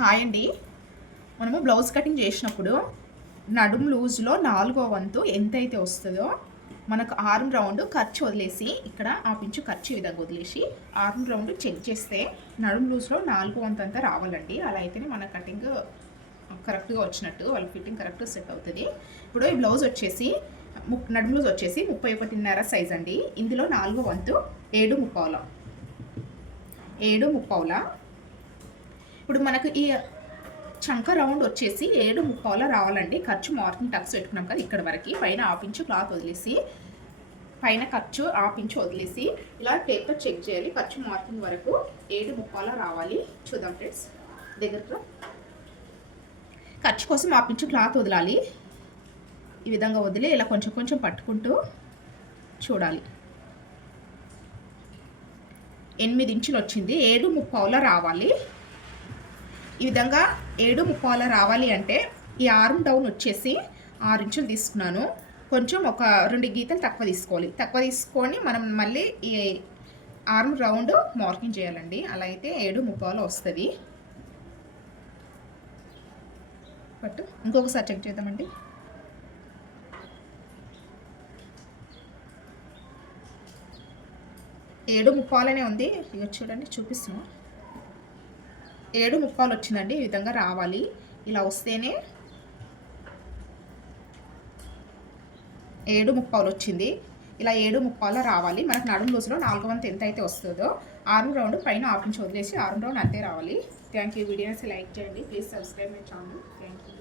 Hi అండి. మనము blouse cutting చేసినప్పుడు నడుం లూజ్లో నాలుగో వంతు ఎంతైతే వస్తుందో మనకు ఆర్మ్ రౌండ్ ఖర్చు వదిలేసి ఇక్కడ ఆ పించు ఖర్చు విధంగా వదిలేసి ఆర్మ్ రౌండ్ చెక్ చేస్తే నడుం లూజ్లో నాలుగో వంతు అంతా రావాలండి. అలా అయితేనే మన కటింగ్ కరెక్ట్గా వచ్చినట్టు వాళ్ళ ఫిట్టింగ్ కరెక్ట్ సెట్ అవుతుంది. ఇప్పుడు ఈ బ్లౌజ్ వచ్చేసి ము- నడుం లూజ్ వచ్చేసి ముప్పై ఒకటిన్నర సైజ్ అండి. ఇందులో నాలుగో వంతు ఏడు ముప్పావుల. ఏడు ముప్పావుల. ఇప్పుడు మనకు ఈ చంక రౌండ్ వచ్చేసి ఏడు ముప్పావుల రావాలండి. ఖర్చు మార్కింగ్ టక్స్ పెట్టుకున్నాం కదా ఇక్కడ వరకు. పైన హాఫ్ ఇంచు క్లాత్ వదిలేసి పైన ఖర్చు హాఫ్ ఇంచు వదిలేసి ఇలా టేప్తో చెక్ చేయాలి. ఖర్చు మార్కింగ్ వరకు ఏడు ముప్పాల రావాలి. చూద్దాం ఫ్రెండ్స్. దగ్గరలో ఖర్చు కోసం హాఫ్ ఇంచు క్లాత్ వదలాలి. ఈ విధంగా వదిలి ఇలా కొంచెం కొంచెం పట్టుకుంటూ చూడాలి. ఎనిమిది ఇంచులు వచ్చింది. ఏడు ముప్పావుల రావాలి. ఈ విధంగా ఏడు ముప్పాల రావాలి అంటే ఈ ఆర్మ్ డౌన్ వచ్చేసి ఆరు ఇంచులు తీసుకున్నాను. కొంచెం ఒక రెండు గీతలు తక్కువ తీసుకోవాలి. తక్కువ తీసుకొని మనం మళ్ళీ ఈ ఆర్మ్ రౌండ్ మార్కింగ్ చేయాలండి. అలా అయితే ఏడు ముప్పాలు వస్తుంది. బట్ ఇంకొకసారి చెక్ చేద్దామండి. ఏడు ముప్పాలనే ఉంది. ఇక చూడండి చూపిస్తున్నాం. ఏడు ముప్పాలు వచ్చిందండి ఈ విధంగా రావాలి. ఇలా వస్తేనే ఏడు ముప్పాలు వచ్చింది. ఇలా ఏడు ముప్పాలు రావాలి. మనకు నడుము రోజులో నాలుగు వంతు ఎంత అయితే వస్తుందో ఆరు రౌండ్ పైన ఆపించి వదిలేసి ఆరు రౌండ్ అంతే రావాలి. థ్యాంక్ యూ వీడియోస్ లైక్ చేయండి. Please subscribe my channel thank you